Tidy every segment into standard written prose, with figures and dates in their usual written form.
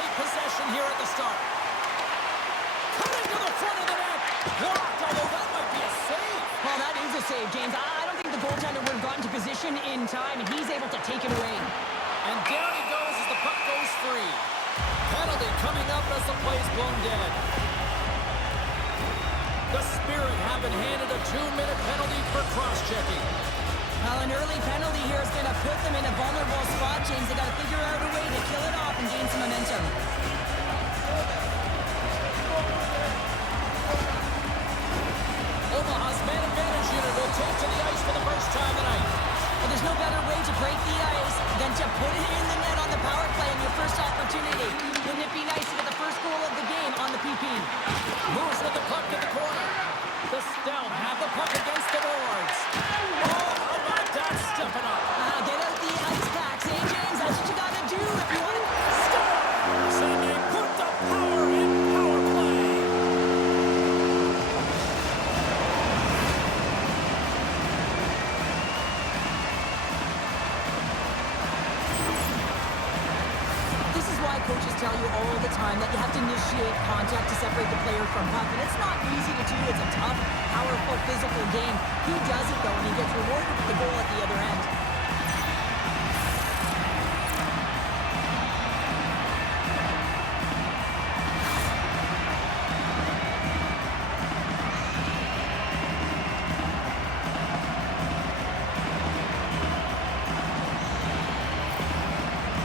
take possession here at the start. Cutting to the front of the net. Blocked, although that might be a save. Well, that is a save, James. I don't think the goaltender would have gotten to position in time, and he's able to take it away. And down he goes as the puck goes free. Penalty coming up as the play's blown dead. The Spirit have been handed a 2-minute penalty for cross-checking. Well, an early penalty here is going to put them in a vulnerable spot, James. They got to figure out a way to kill it off and gain some momentum. Omaha's man advantage unit will take to the ice for the first time tonight. Well, there's no better way to break the ice than to put it in the net on the power play in your first opportunity. Wouldn't it be nice to get the first goal of the game on the PP? Moves with the puck to the corner. The Stout have the puck against the boards. Oh, how about that stepping up? Get out the ice packs, eh, James? That's what you got to do if you want to... Scores! And they put the power in power play. This is why coaches tell you all the time that you have to initiate contact to separate the player from puck. And it's not easy to do. It's a tough, powerful, physical game. He does it, though, and he gets rewarded with the goal at the other end.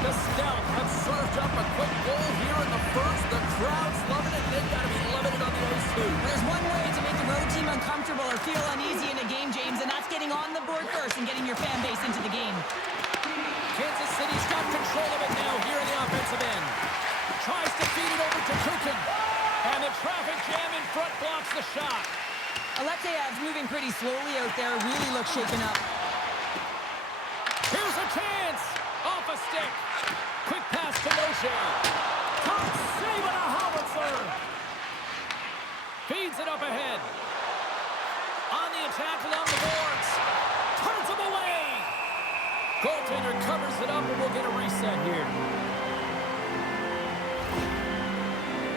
The Stout have served up a quick goal here in the first. The crowd's loving it. They've got to be loving it on the ice, too. There's one way to make the road team uncomfortable or feel uneasy in a game, James, and that's getting on the board first and getting your fan base into the game. Kansas City's got control of it now here in the offensive end. Tries to feed it over to Kukin. And the traffic jam in front blocks the shot. Lehtera's moving pretty slowly out there. Really looks shaken up. Here's a chance. Off a stick. Quick pass to Moshe. Top save and a howitzer. Feeds it up ahead. On the attack along the boards. Turns him away. Goaltender covers it up and we'll get a reset here.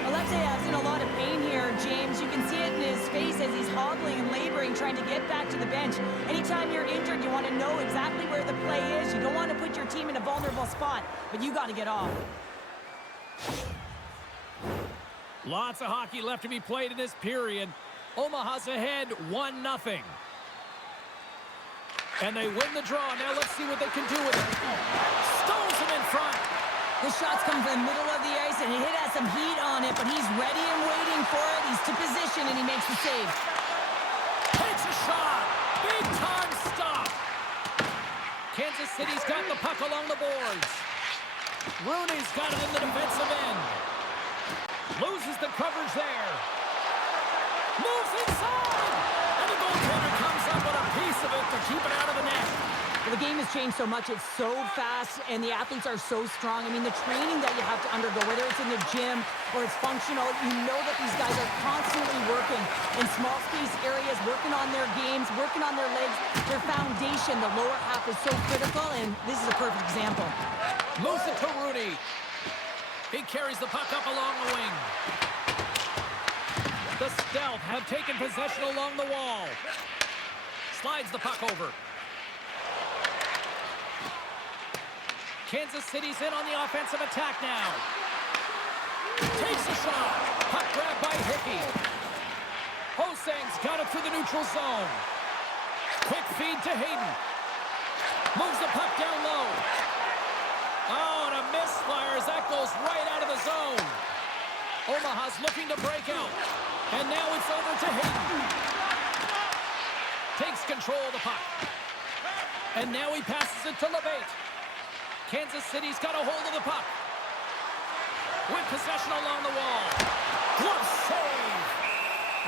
Lehtera's in a lot of pain here, James. You can see it in his face as he's hobbling and laboring, trying to get back to the bench. Anytime you're injured, you want to know exactly where the play is. You don't want to put your team in a vulnerable spot, but you got to get off. Lots of hockey left to be played in this period. Omaha's ahead 1-0. And they win the draw. Now let's see what they can do with it. Stones him in front. The shot's come from the middle of the ice, and he has some heat on it, but he's ready and waiting for it. He's to position, and he makes the save. Takes a shot. Big time stop. Kansas City's got the puck along the boards. Rooney's got it in the defensive end. Loses the coverage there. Moves inside. And the goaltender comes up with a piece of it to keep it out of the net. Well, the game has changed so much. It's so fast, and the athletes are so strong. I mean, the training that you have to undergo, whether it's in the gym or it's functional, you know that these guys are constantly working in small space areas, working on their games, working on their legs. Their foundation, the lower half, is so critical, and this is a perfect example. Moves it to Rooney. He carries the puck up along the wing. The Stout have taken possession along the wall. Slides the puck over. Kansas City's in on the offensive attack now. Takes a shot. Puck grabbed by Hickey. Hosang's got it through the neutral zone. Quick feed to Hayden. Moves the puck down low. Oh, and a misfire as that goes right out of the zone. Omaha's looking to break out. And now it's over to Hayden. Takes control of the puck. And now he passes it to Labate. Kansas City's got a hold of the puck. With possession along the wall. Glove save.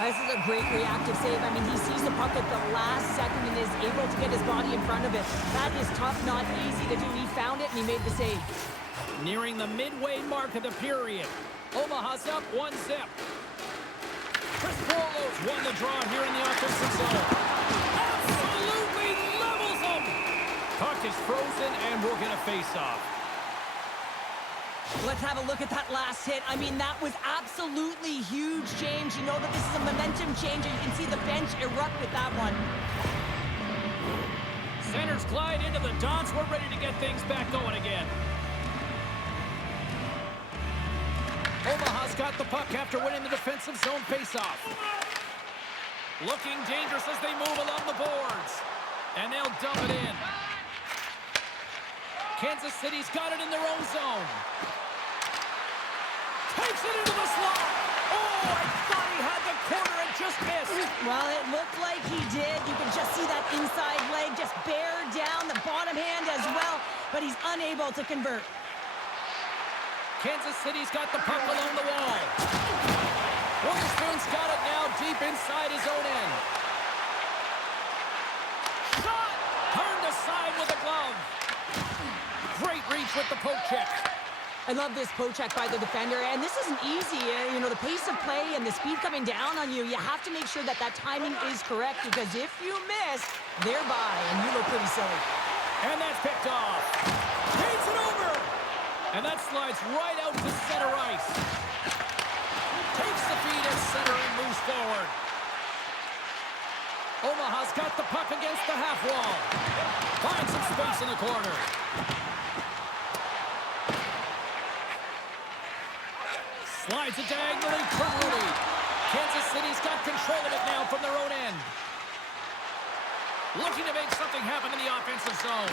This is a great reactive save. I mean, he sees the puck at the last second and is able to get his body in front of it. That is tough, not easy to do. He found it and he made the save. Nearing the midway mark of the period. Omaha's up 1-0. CrisCuolo's won the draw here in the offensive zone. Absolutely levels him. Puck is frozen and we'll get a face-off. Let's have a look at that last hit. I mean, that was absolutely huge, James. You know that this is a momentum changer. You can see the bench erupt with that one. Centers glide into the dots. We're ready to get things back going again. Omaha's got the puck after winning the defensive zone faceoff. Looking dangerous as they move along the boards. And they'll dump it in. Kansas City's got it in their own zone. Takes it into the slot. Oh, I thought he had the corner and just missed. Well, it looked like he did. You can just see that inside leg just bear down the bottom hand as well, but he's unable to convert. Kansas City's got the puck along the wall. Witherspoon's got it now deep inside his own end. Shot! Turned aside with a glove. Great reach with the poke check. I love this poke check by the defender, and this isn't easy. You know, the pace of play and the speed coming down on you, you have to make sure that that timing is correct, because if you miss, they're by, and you look pretty silly. And that's picked off. Takes it over. And that slides right out to center ice. Takes the feed at center and moves forward. Omaha's got the puck against the half wall. Finds some space in the corner. Slides it diagonally for Rooney. Kansas City's got control of it now from their own end. Looking to make something happen in the offensive zone.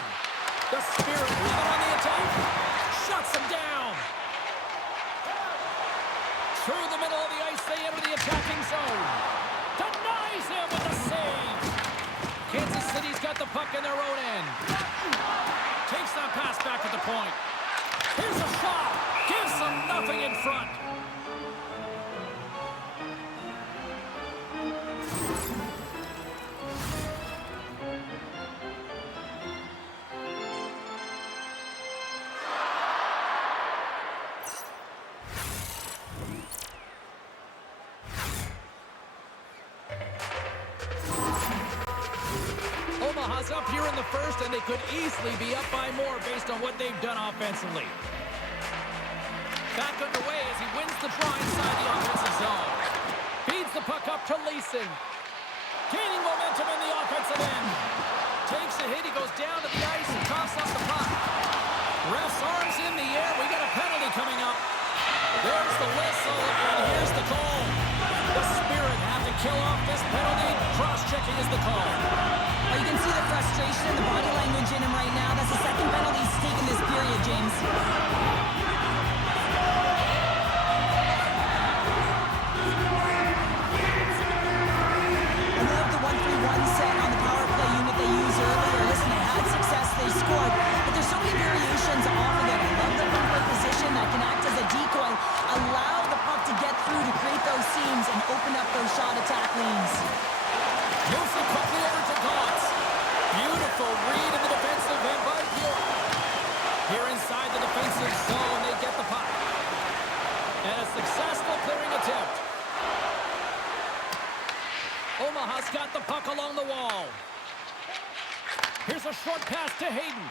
The Spirit leaving on the attack. Shuts him down. Through the middle of the ice, they enter the attacking zone. Denies him with a save. Kansas City's got the puck in their own end. Takes that pass back at the point. Here's a shot. Gives them nothing in front. Omaha's up here in the first, and they could easily be up by more based on what they've done offensively. Back underway as he wins the draw inside the offensive zone. Feeds the puck up to Leason. Gaining momentum in the offensive end. Takes a hit, he goes down to the ice and coughs up the puck. Ref's arms in the air, we got a penalty coming up. There's the whistle, and here's the call. The Spirit have to kill off this penalty. Cross-checking is the call. Well, you can see the frustration and the body language in him right now. That's the second penalty he's taken this period, James. I love the 1-3-1 set on the power play unit they used earlier. Listen, they had success, they scored, but there's so many variations off of it. I love the front position that can act as a decoy, allow the puck to get through to create those seams and open up those shot attack lanes. Moves it quickly over to Kovacs. Beautiful read in the defensive end by Bjork. Here inside the defensive zone, they get the puck. And a successful clearing attempt. Omaha's got the puck along the wall. Here's a short pass to Hayden.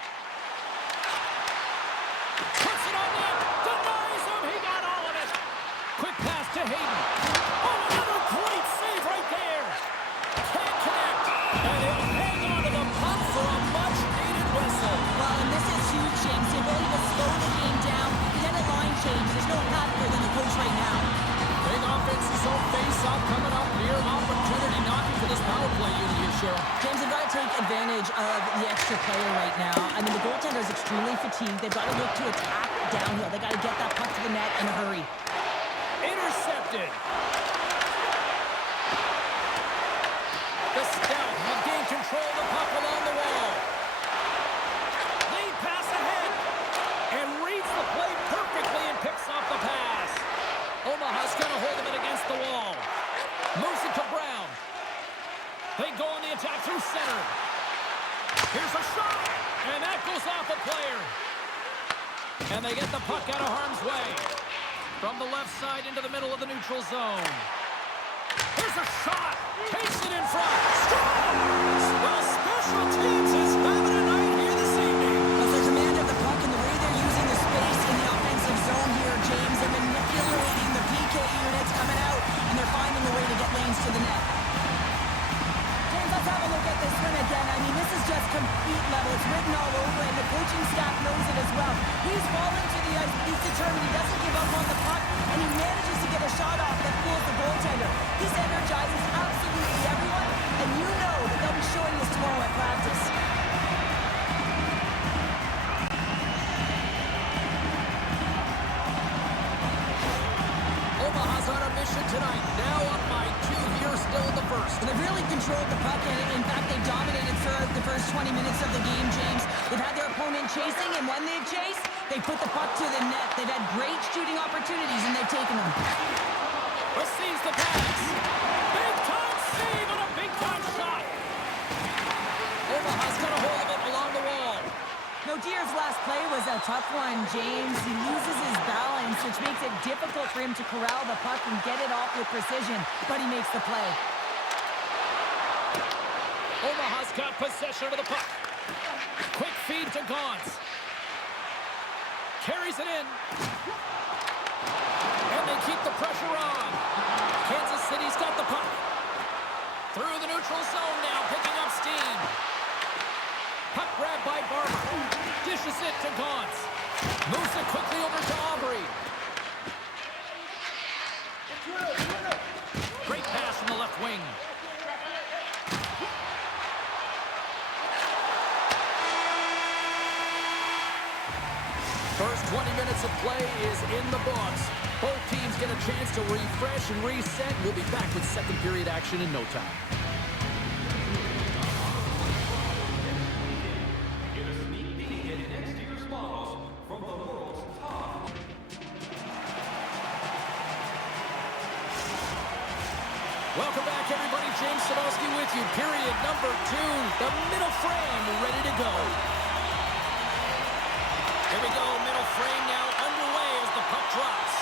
Puts it on net. Denies him. He got all of it. Quick pass to Hayden. Oh, another great save right there. Can't connect. And he'll hang on to the puck for a much-needed whistle. Well, and this is huge, James. The ability to slow the game down, get a line change. There's no happier than the coach right now. Big offensive zone face-off coming up here. Opportunity knocking for this power play unit here, Cheryl. James, they've got to take advantage of the extra player right now. I mean, the goaltender is extremely fatigued. They've got to look to attack downhill. They've got to get that puck to the net in a hurry. Intercepted. The Stout have gained control of the puck along the wall. Lead pass ahead. And reads the play perfectly and picks off the pass. Omaha's got a hold of it against the wall. Moves it to Brown. They go on the attack through center. Here's a shot. And that goes off a player. And they get the puck out of harm's way. From the left side into the middle of the neutral zone. Here's a shot. Takes it in front. Scores! Well, special teams is having a night here this evening. With their command of the puck and the way they're using the space in the offensive zone, compete level. It's written all over, and the coaching staff knows it as well. He's falling to the ice, but he's determined. He doesn't give up on the puck, and he manages to get a shot off that fools the goaltender. This energizes absolutely everyone, and you know that they'll be showing this tomorrow at practice. Omaha's on a mission tonight. Now up by 2 here, still in the first. And they've really controlled the puck, and in fact, they've dominated throughout the first 20 minutes of the game, James. They've had their opponent chasing, and when they've chased, they put the puck to the net. They've had great shooting opportunities, and they've taken them. Receives the pass. Big-time save and a big-time shot. Omaha's got a hold of it along the wall. No, Deer's last play was a tough one, James. He loses his balance, which makes it difficult for him to corral the puck and get it off with precision, but he makes the play. Omaha's got possession of the puck. Quick feed to Gauntz. Carries it in. And they keep the pressure on. Kansas City's got the puck. Through the neutral zone now, picking up steam. Puck grab by Barber. Dishes it to Gauntz. Moves it quickly over to Aubrey. Great pass from the left wing. First 20 minutes of play is in the books. Both teams get a chance to refresh and reset. We'll be back with second period action in no time. Welcome back, everybody. James Sadowski with you. Period number 2. The middle frame ready to go. Here we go. Middle frame now underway as the puck drops.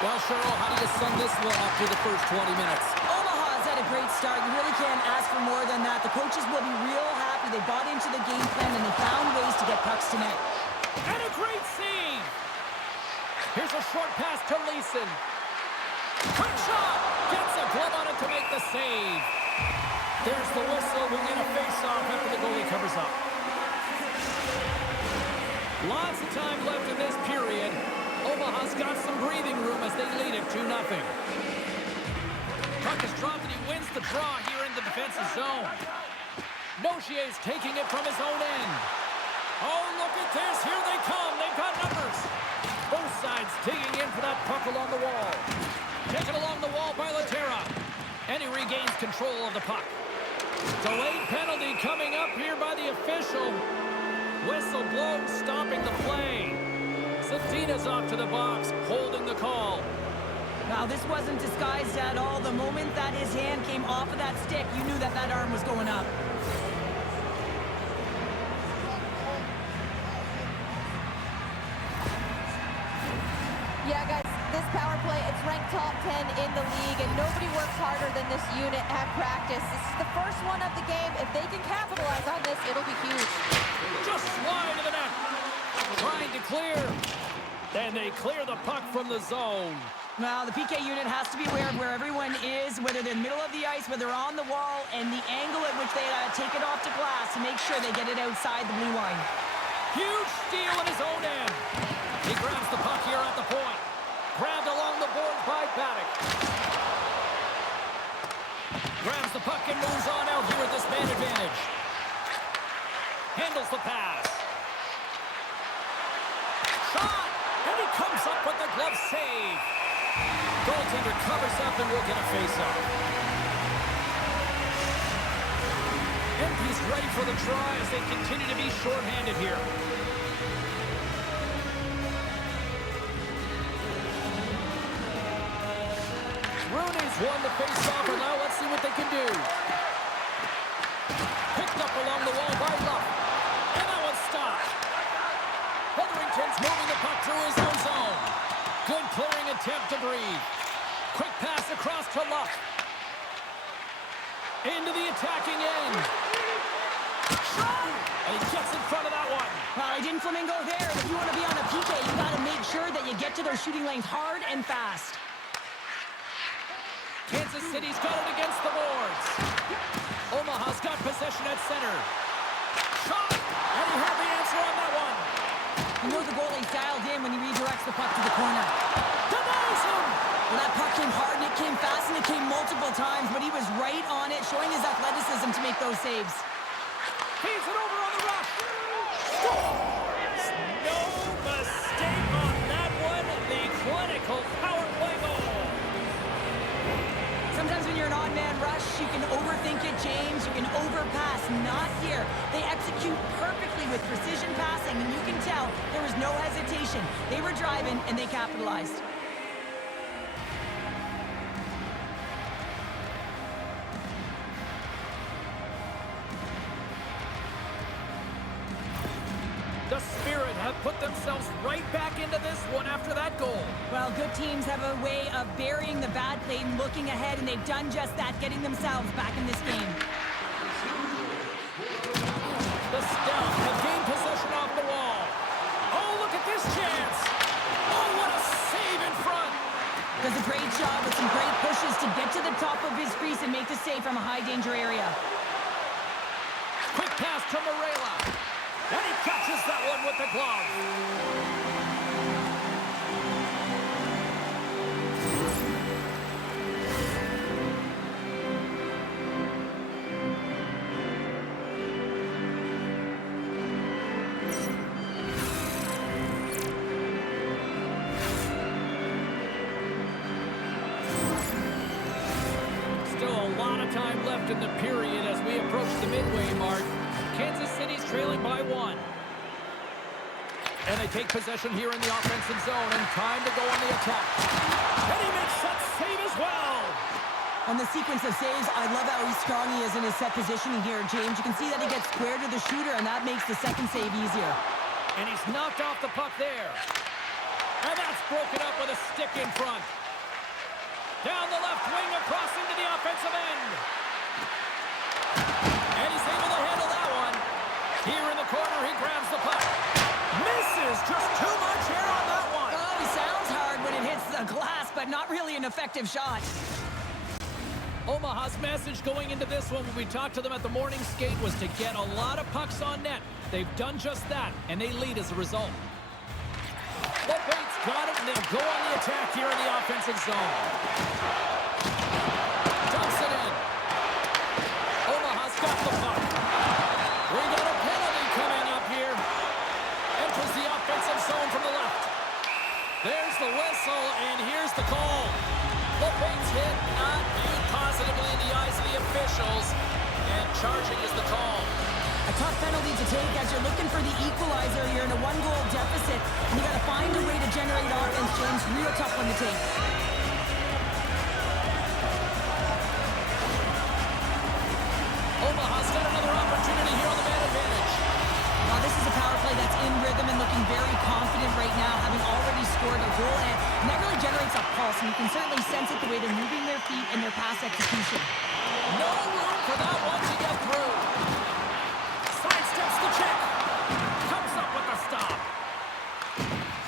Well, Cheryl, how do you sum this one up through the first 20 minutes? Omaha's had a great start. You really can't ask for more than that. The coaches will be real happy. They bought into the game plan, and they found ways to get pucks to net. And a great save. Here's a short pass to Leason. Quick shot. Gets a glove on it to make the save. There's the whistle. We'll get a face-off after the goalie covers up. Lots of time left in this period. Omaha's got some breathing room as they lead it 2-0. Puck is dropped and he wins the draw here in the defensive zone. Nochier's taking it from his own end. Oh, look at this. Here they come. They've got numbers. Both sides digging in for that puck along the wall. Taken along the wall by Lehtera. And he regains control of the puck. Delayed penalty coming up here by the official. Whistle blown, stopping the play. Zadina's off to the box, holding the call. Now, this wasn't disguised at all. The moment that his hand came off of that stick, you knew that that arm was going up. Yeah, guys, this power play, it's ranked top 10 in the league, and nobody works harder than this unit at practice. This is the first one of the game. If they can capitalize on this, it'll be huge. Just wide of the net. Trying to clear. And they clear the puck from the zone. Now, the PK unit has to be aware of where everyone is, whether they're in the middle of the ice, whether they're on the wall, and the angle at which they take it off to glass to make sure they get it outside the blue line. Huge steal at his own end. He grabs the puck here at the point. Grabbed along the boards by Paddock. Grabs the puck and moves on out here at this man advantage. Handles the pass. Shot! And he comes up with the glove save. Goaltender covers up and will get a face-off. MP's ready for the try as they continue to be shorthanded here. Rooney's won the face-off, and now let's see what they can do. Picked up along the wall by Luff. And that one's stopped. Hetherington's moving the puck through his own zone. Good clearing attempt to breathe. Quick pass across to Luff. Into the attacking end. Shot! And he gets in front of that one. Well, he didn't flamingo there. If you want to be on a PK, you got to make sure that you get to those shooting lanes hard and fast. Kansas City's got it against the boards. Omaha's got possession at center. Shot! And he had the answer on that one. You know the goalie's dialed in when he redirects the puck to the corner. Denies him! Well, that puck came hard, and it came fast, and it came multiple times, but he was right on it, showing his athleticism to make those saves. Feeds it over on the rush. Scores! No mistake on that one. The clinical power play goal. Sometimes when you're an odd-man rush, you can overthink it, James. You can overpass. Not here. They execute perfectly with precision passing, and you can tell there was no hesitation. They were driving, and they capitalized. The Spirit have put themselves right back into this one after that goal. Well, good teams have a way of burying the bad play and looking ahead, and they've done just that, getting themselves back in this game. The Stealth have gained possession off the wall. Oh, look at this chance. Oh, what a save in front. Does a great job with some great pushes to get to the top of his crease and make the save from a high-danger area. Quick pass to Merela. And he catches that one with the glove. Still a lot of time left in the period as we approach the midway mark. Kansas City's trailing by 1. And they take possession here in the offensive zone, and time to go on the attack. And he makes that save as well. On the sequence of saves, I love how strong he is in his set positioning here, James. You can see that he gets square to the shooter, and that makes the second save easier. And he's knocked off the puck there. And that's broken up with a stick in front. Down the left wing, across into the offensive end. And he's able to handle that one. Here in the corner, he grabs the puck. Misses just too much air on that one. Oh, he sounds hard when it hits the glass, but not really an effective shot. Omaha's message going into this one when we talked to them at the morning skate was to get a lot of pucks on net. They've done just that, and they lead as a result. Labate's got it, and they'll go on the attack here in the offensive zone. Dumps it in. Omaha's got the puck. We got a penalty coming up here. Enters the offensive zone from the left. There's the whistle, and here's the call. Labate's hit not viewed positively in the eyes of the officials, and charging is the call. A tough penalty to take as you're looking for the equalizer. You're in a one-goal deficit, and you got to find a way to generate offense, James. Real tough one to take. Omaha's got another opportunity here on the man advantage. Well, this is a power play that's in rhythm and looking very confident right now, having already scored a goal, and that really generates a pulse, and you can certainly sense it the way they're moving their feet and their pass execution. No room for that one to get through. Sidesteps the check. Comes up with the stop.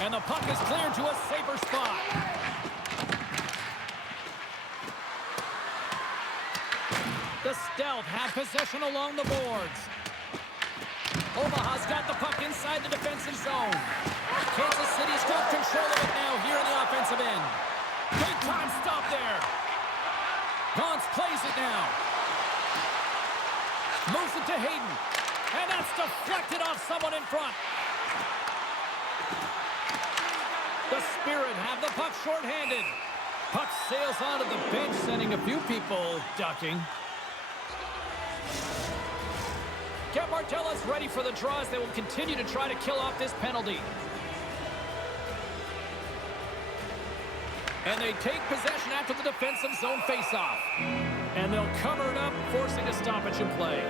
And the puck is cleared to a safer spot. The Stealth have possession along the boards. Omaha's got the puck inside the defensive zone. Kansas City's got control of it now here in the offensive end. Big time stop there. Gauntz plays it now. Moves it to Hayden. And that's deflected off someone in front. The Spirit have the puck shorthanded. Puck sails onto the bench, sending a few people ducking. Gamberdella's ready for the draw as they will continue to try to kill off this penalty. And they take possession after the defensive zone faceoff. And they'll cover it up, forcing a stoppage in play.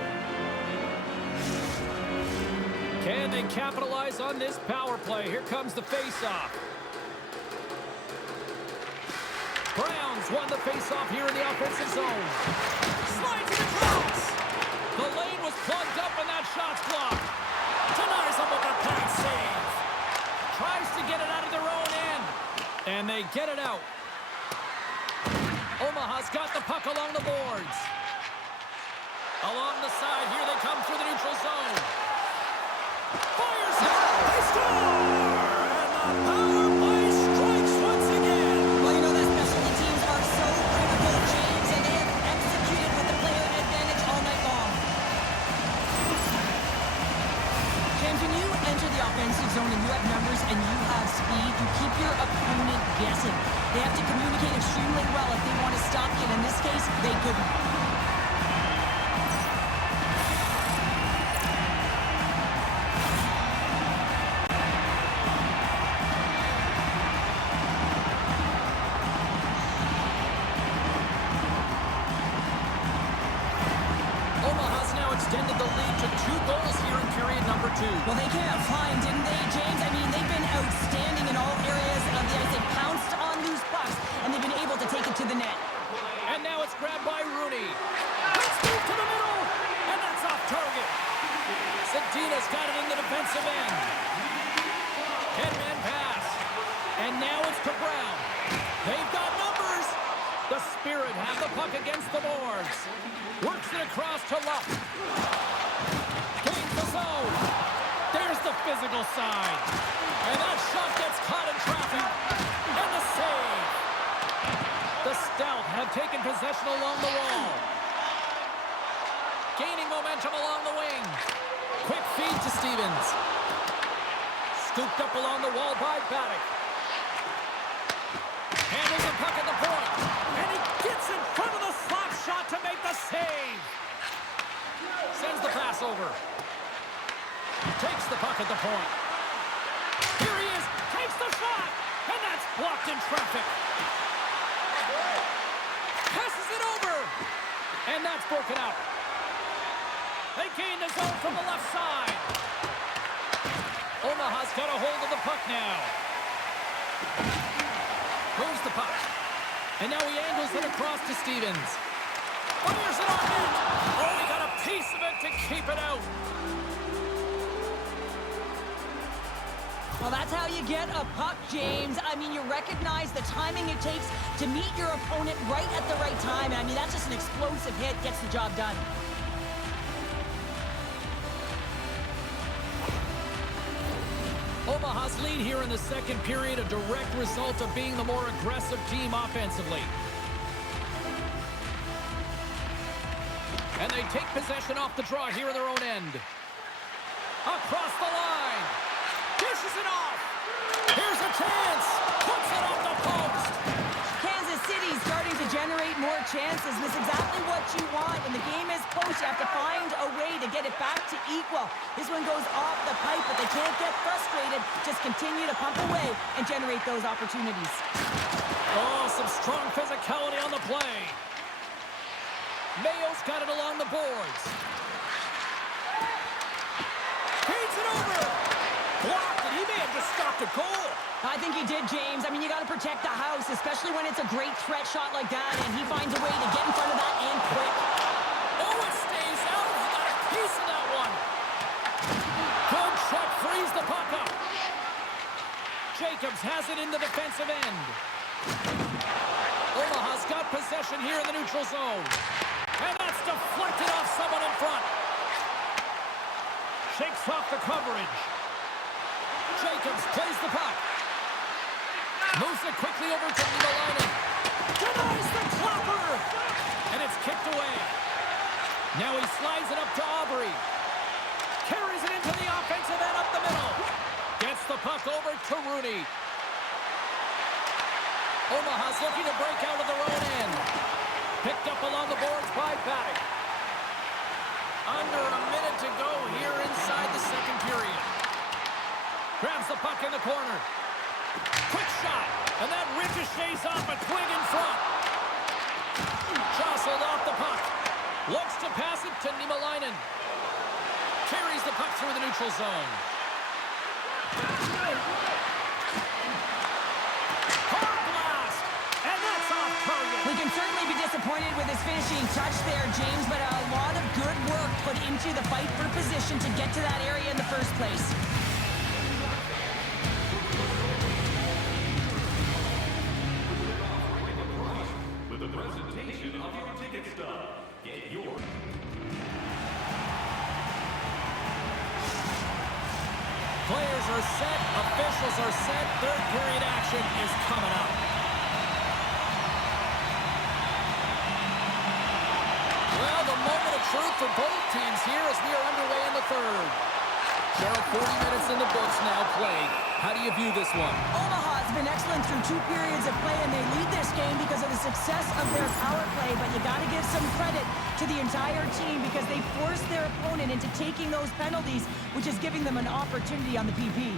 Can they capitalize on this power play? Here comes the faceoff. Browns won the faceoff here in the offensive zone. Slides it across. The lane was plugged up and that shot's blocked. Denies them with a pad save. Tries to get it out of their own end. And they get it out. Omaha's got the puck along the boards. Along the side, here they come through the neutral zone. James, when you enter the offensive zone and you have numbers and you have speed, you keep your opponent guessing. They have to communicate extremely well if they want to stop you. And in this case, they couldn't. Extended the lead to 2 goals here in period number 2. Well, they came out flying, didn't they, James? I mean, they've been outstanding in all areas of the ice. They pounced on loose pucks, and they've been able to take it to the net. And now it's grabbed by Rooney. Let's move to the middle, and that's off target. Sedina's got it in the defensive end. Headman pass. And now it's to Brown. They've got numbers. The Spirit have the puck against the boards. Works it across to Luff. Gains the zone. There's the physical side. And that shot gets caught in traffic. And the save. The Stout have taken possession along the wall. Gaining momentum along the wing. Quick feed to Stevens. Scooped up along the wall by Baddock. Handles the puck at the point. And he gets in front of the slot shot to make the save. Sends the pass over. Takes the puck at the point. Here he is. Takes the shot. And that's blocked in traffic. Passes it over. And that's broken out. They gain the zone from the left side. Omaha's got a hold of the puck now. Moves the puck. And now he angles it across to Stevens. Fires it on net. Oh, he got a piece of it to keep it out. Well, that's how you get a puck, James. I mean, you recognize the timing it takes to meet your opponent right at the right time. I mean, that's just an explosive hit. Gets the job done. Omaha's lead here in the second period, a direct result of being the more aggressive team offensively. And they take possession off the draw here in their own end. Across the line. Dishes it off. Here's a chance. Puts it off the post. Kansas City starting to generate more chances. This is exactly what you want. When the game is close, you have to find a way to get it back to equal. This one goes off the pipe, but they can't get frustrated. Just continue to pump away and generate those opportunities. Oh, some strong physicality on the play. Mayo's got it along the boards. Feeds it over. Blocked, and he may have just stopped a goal. I think he did, James. I mean, you got to protect the house, especially when it's a great threat shot like that, and he finds a way to get in front of that and quick. Oh, it stays out. He got a piece of that one. Good check, frees the puck up. Jacobs has it in the defensive end. Omaha's got possession here in the neutral zone. And that's deflected off someone in front. Shakes off the coverage. Jacobs plays the puck. Moves it quickly over to Leason. Denies the clopper. And it's kicked away. Now he slides it up to Aubrey. Carries it into the offensive end up the middle. Gets the puck over to Rooney. Omaha's looking to break out of their own end. Picked up along the boards by Baddock. Under a minute to go here inside the second period. Grabs the puck in the corner. Quick shot. And that ricochets off a twig in front. Jostled off the puck. Looks to pass it to Niemelainen. Carries the puck through the neutral zone. Hard blast. And that's off target. We can certainly be disappointed with his finishing touch there, James, but a lot of good work put into the fight for position to get to that area in the first place. Players are set, officials are set, third period action is coming up. Well, the moment of truth for both teams here as we are underway in the third. Cheryl, 40 minutes in the books now played. How do you view this one? Omaha has been excellent through 2 periods of play, and they lead this game because of the success of their power play. But you got to give some credit to the entire team because they forced their opponent into taking those penalties, which is giving them an opportunity on the PP.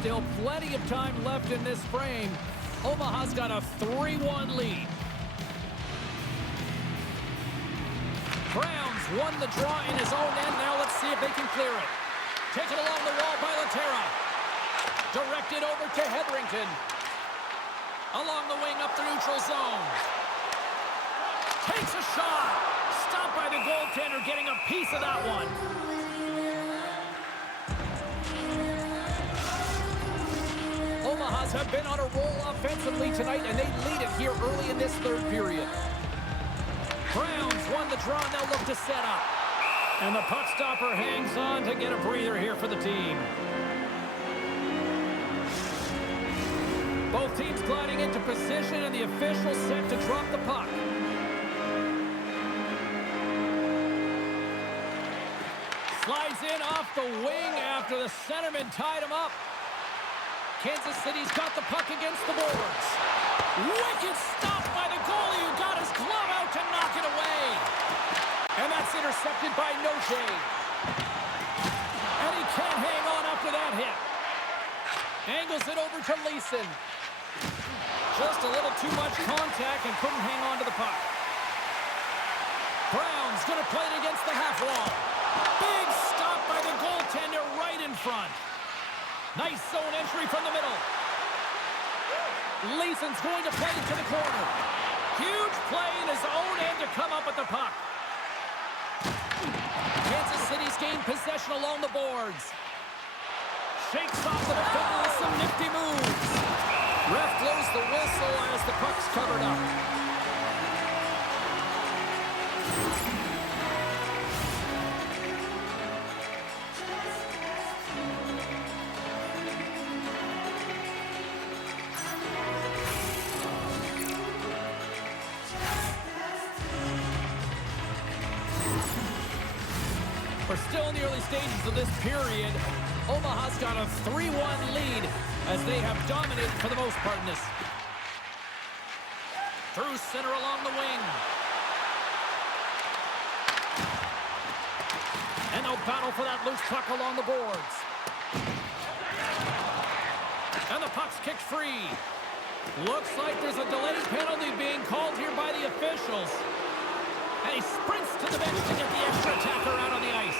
Still plenty of time left in this frame. Omaha's got a 3-1 lead. Browns won the draw in his own end. Now let's see if they can clear it. Taken along the wall by Lehtera. Directed over to Hetherington. Along the wing up the neutral zone. Takes a shot. Stopped by the goaltender, getting a piece of that one. Omahas have been on a roll offensively tonight, and they lead it here early in this third period. Browns won the draw, and they'll look to set up. And the puck stopper hangs on to get a breather here for the team. Both teams gliding into position, and the official set to drop the puck. Slides in off the wing after the centerman tied him up. Kansas City's got the puck against the boards. Wicked stop by the goalie who got his glove out to knock it away. And that's intercepted by NAHA. And he can't hang on after that hit. Angles it over to Leason. Just a little too much contact and couldn't hang on to the puck. Brown's going to play it against the half wall. Big stop by the goaltender right in front. Nice zone entry from the middle. Leason's going to play it to the corner. Huge play in his own end to come up with the puck. Kansas City's gained possession along the boards. Shakes off the defender with some nifty moves. Ref blows the whistle as the puck's covered up. We're still in the early stages of this period. Omaha's got a 3-1 lead as they have dominated for the most part in this. Through center along the wing. And no battle for that loose puck along the boards. And the puck's kicked free. Looks like there's a delayed penalty being called here by the officials. And he sprints to the bench to get the extra attacker out on the ice.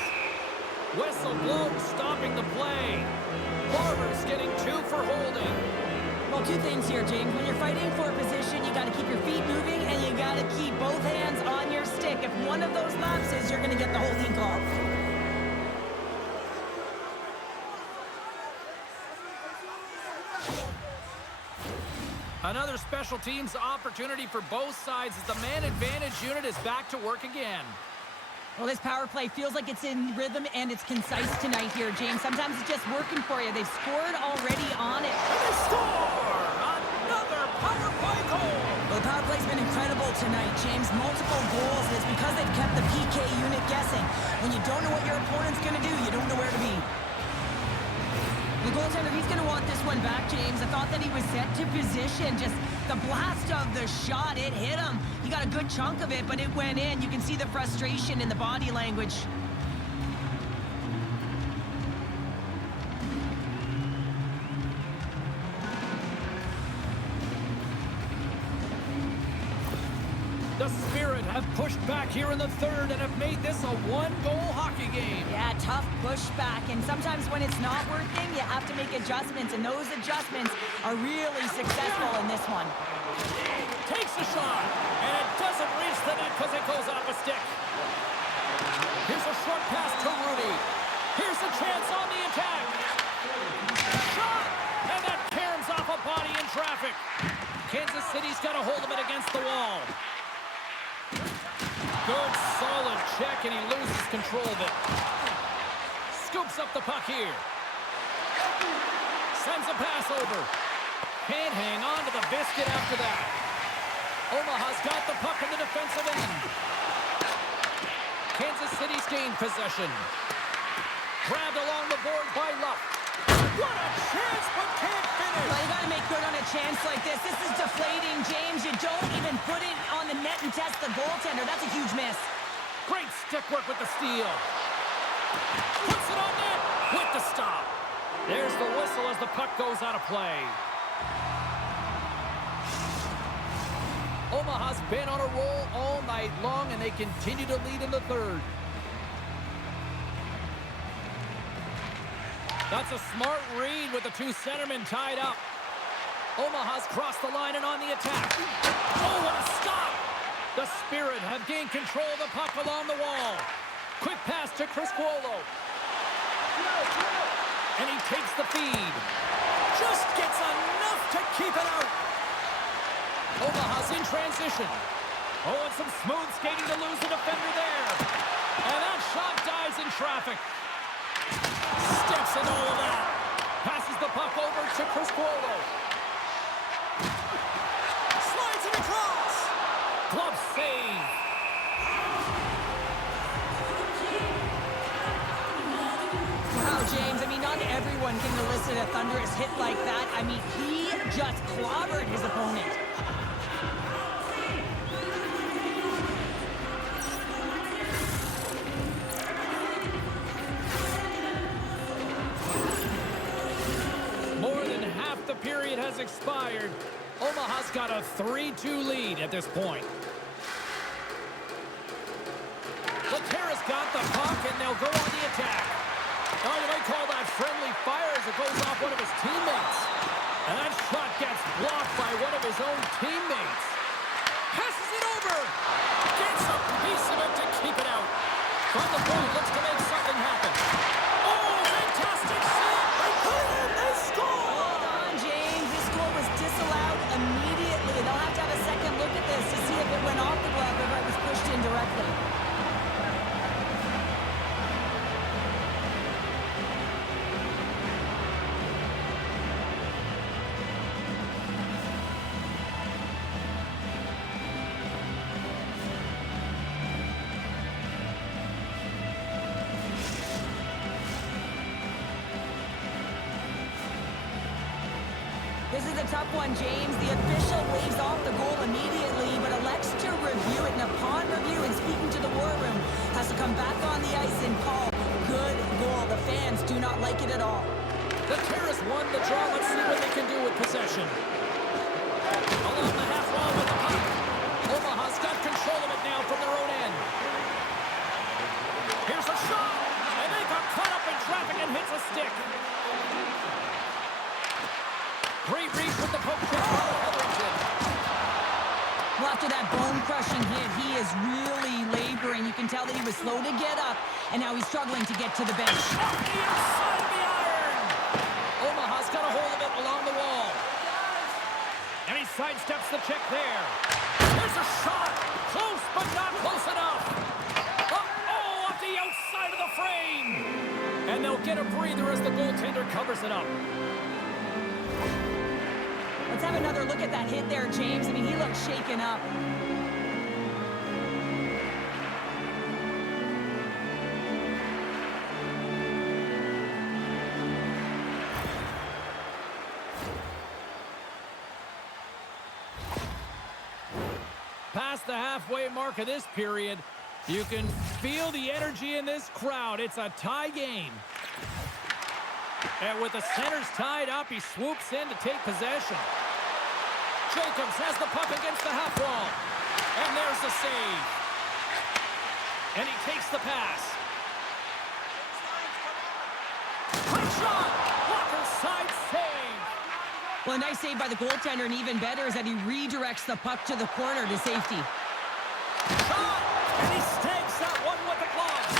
Whistle blows, stopping the play. Barber's getting 2 for holding. Well, 2 things here, James. When you're fighting for a position, you got to keep your feet moving, and you got to keep both hands on your stick. If one of those lapses, you're going to get the holding call. Another special teams opportunity for both sides as the man advantage unit is back to work again. Well, this power play feels like it's in rhythm and it's concise tonight here, James. Sometimes it's just working for you. They've scored already on it. They score! Another power play goal! Well, the power play's been incredible tonight, James. Multiple goals, and it's because they've kept the PK unit guessing. When you don't know what your opponent's going to do, you don't know where to be. The goaltender, he's going to want this one back, James. I thought that he was set to position. Just the blast of the shot, it hit him. He got a good chunk of it, but it went in. You can see the frustration in the body language. The Spirit have pushed back here in the third and have made this a 1-goal hockey game. Yeah, tough pushback, and sometimes when it's not working, you have to make adjustments, and those adjustments are really successful in this one. Takes a shot, and it doesn't reach the net because it goes off a stick. Here's a short pass to Rooney. Here's a chance on the attack. Shot, and that caroms off a body in traffic. Kansas City's got a hold of it against the wall. Good, solid check, and he loses control of it. Scoops up the puck here. Sends a pass over. Can't hang on to the biscuit after that. Omaha's got the puck in the defensive end. Kansas City's gained possession. Grabbed along the board by Luff. What a chance, but can't finish. Well, you got to make good on a chance like this. This is deflating, James. You don't even put it on the net and test the goaltender. That's a huge miss. Great stick work with the steal. Puts it on net with the stop. There's the whistle as the puck goes out of play. Omaha's been on a roll all night long, and they continue to lead in the third. That's a smart read with the two centermen tied up. Omaha's crossed the line and on the attack. Oh, what a stop! The Spirit have gained control of the puck along the wall. Quick pass to CrisCuolo. And he takes the feed. Just gets enough to keep it out. Omaha's in transition. Oh, and some smooth skating to lose the defender there. And that shot dies in traffic. Steps in all of that. Passes the puck over to CrisCuolo. Slides it across. Glove save. Wow, James, I mean, not everyone can elicit a thunderous hit like that. I mean, he just clobbered his opponent. More than half the period has expired. Omaha's got a 3-2 lead at this point. Lehtera's got the puck, and they'll go on the attack. Oh, you might call that friendly fire as it goes off one of his teammates. And that shot gets blocked by one of his own teammates. Passes it over. Gets a piece of it to keep it out. From the point, looks to make something happen. Oh, fantastic save. They put it in. They score. Hold on, James. This goal was disallowed immediately. They'll have to have a second look at this to see if it went off the glove or if it was pushed in directly. This is a tough one, James. The official waves off the goal immediately, but elects to review it. And upon review and speaking to the war room, has to come back on the ice and call good goal. The fans do not like it at all. The Terrace won the draw. Let's see what they can do with possession. Along the half wall with the puck. Omaha's got control of it now from their own end. Here's a shot, and they got caught up in traffic and hits a stick. Great reach with the poke check. Well, after that bone-crushing hit, he is really laboring. You can tell that he was slow to get up, and now he's struggling to get to the bench. Off the inside of the iron. Omaha's got a hold of it along the wall. And he sidesteps the check there. There's a shot. Close, but not close enough. Oh, off the outside of the frame. And they'll get a breather as the goaltender covers it up. Let's have another look at that hit there, James. I mean, he looks shaken up. Past the halfway mark of this period, you can feel the energy in this crowd. It's a tie game. And with the centers tied up, he swoops in to take possession. Jacobs has the puck against the half wall. And there's the save. And he takes the pass. Quick shot! Walker side save. Well, a nice save by the goaltender, and even better is that he redirects the puck to the corner to safety. Shot! And he snags that one with the gloves.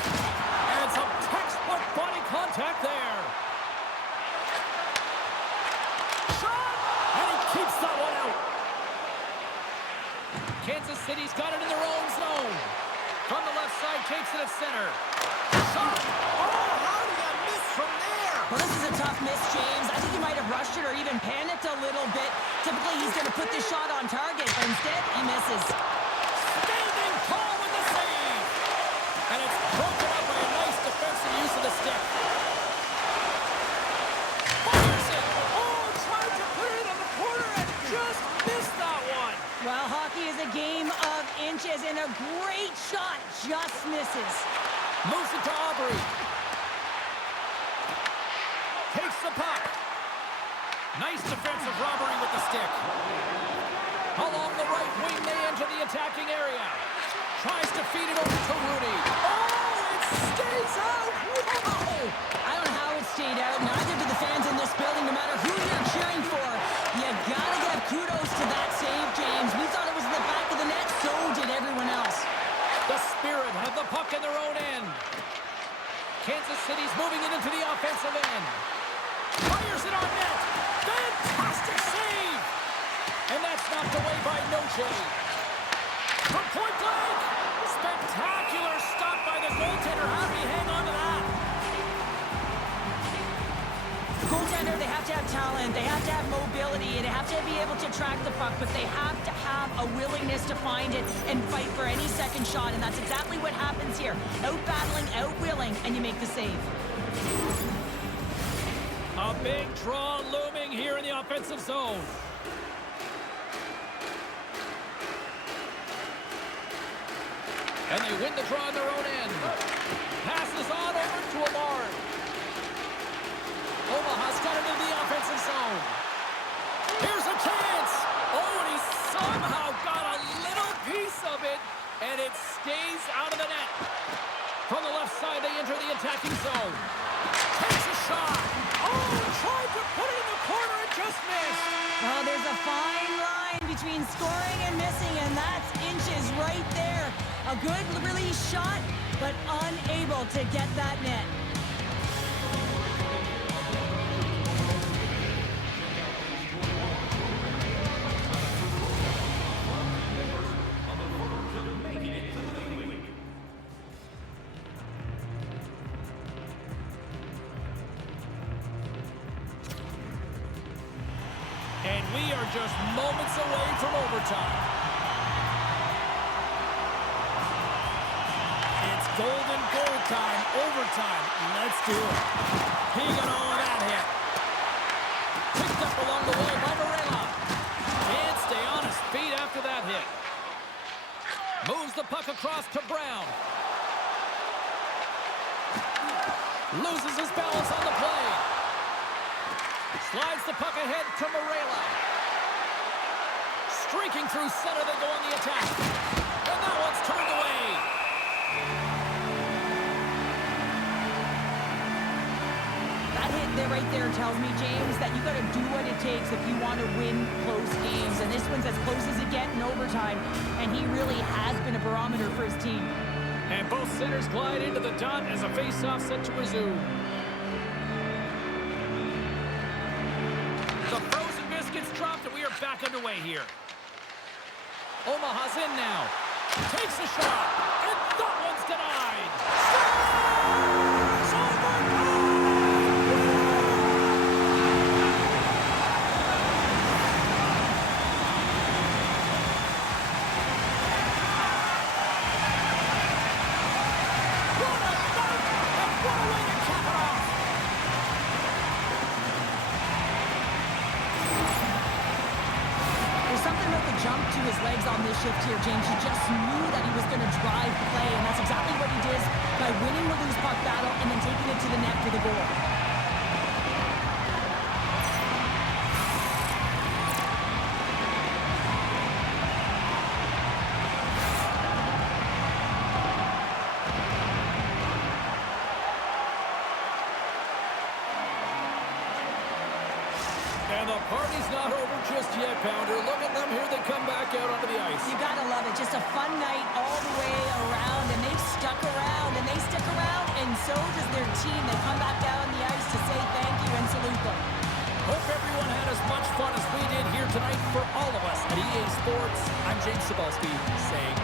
And some textbook body contact there. Shot! And he keeps that one out. Kansas City's got it in their own zone. From the left side, takes it at center. Shot! Oh, how do you Well, this is a tough miss, James. I think he might have rushed it or even panicked a little bit. Typically, he's going to put this shot on target, but instead, he misses. Standing tall with the save. And it's broken up by a nice defensive use of the stick. Fires it. Oh, tried to put it on the corner and just missed that one. Well, hockey is a game of inches, and a great shot just misses. Moves it to Aubrey. Takes the puck. Nice defensive robbery with the stick. Along the right wing, they enter the attacking area. Tries to feed it over to Rooney. Oh, it stays out. Whoa! I don't know how it stayed out. Neither do the fans in this building, no matter who you're cheering for. You gotta give kudos to that save, James. We thought it was in the back of the net, so did everyone else. The Spirit have the puck in their own end. Kansas City's moving it into the offensive end. Fires it on net. Fantastic save! And that's knocked away by Noche. From point blank. Spectacular stop by the goaltender. How do we hang on to that? Goaltender, they have to have talent, they have to have mobility, and they have to be able to track the puck, but they have to have a willingness to find it and fight for any second shot, and that's exactly what happens here. Out-battling, out-willing, and you make the save. A big draw looming here in the offensive zone. And they win the draw in their own end. Passes on over to Aagaard. Omaha's got it in the offensive zone. Here's a chance. Oh, and he somehow got a little piece of it, and it stays out of the net. From the left side, they enter the attacking zone. Takes a shot. Oh, tried to put it in the corner and just missed. Well, there's a fine line between scoring and missing, and that's inches right there. A good release shot, but unable to get that net. And we are just moments away from overtime. It's golden goal time, overtime. Let's do it. He got all of that hit. Picked up along the way by Merela. Can't stay on his feet after that hit. Moves the puck across to Brown. Loses his balance on the play. Slides the puck ahead to Merela. Streaking through center, they go on the attack. And that one's turned away. That hit there right there tells me, James, that you got to do what it takes if you want to win close games. And this one's as close as it gets in overtime. And he really has been a barometer for his team. And both centers glide into the dot as a face-off set to resume. The frozen biscuits dropped, and we are back underway here. Omaha's in now. Takes a shot, and that one's denied. Scores! Overtime! What a night, and what a way to cap it off! There's something about the jump to his legs on this shift here, James. He just knew that he was going to drive play, and that's exactly what he did by winning the loose puck battle and then taking it to the net for the goal. And the party's not over just yet, Pounder. Look at them here. They come back out onto the ice. You gotta love it. Just a fun night all the way around, and they've stuck around, and they stick around, and so does their team. They come back down on the ice to say thank you and salute them. Hope everyone had as much fun as we did here tonight. For all of us at EA Sports, I'm James Cebulski saying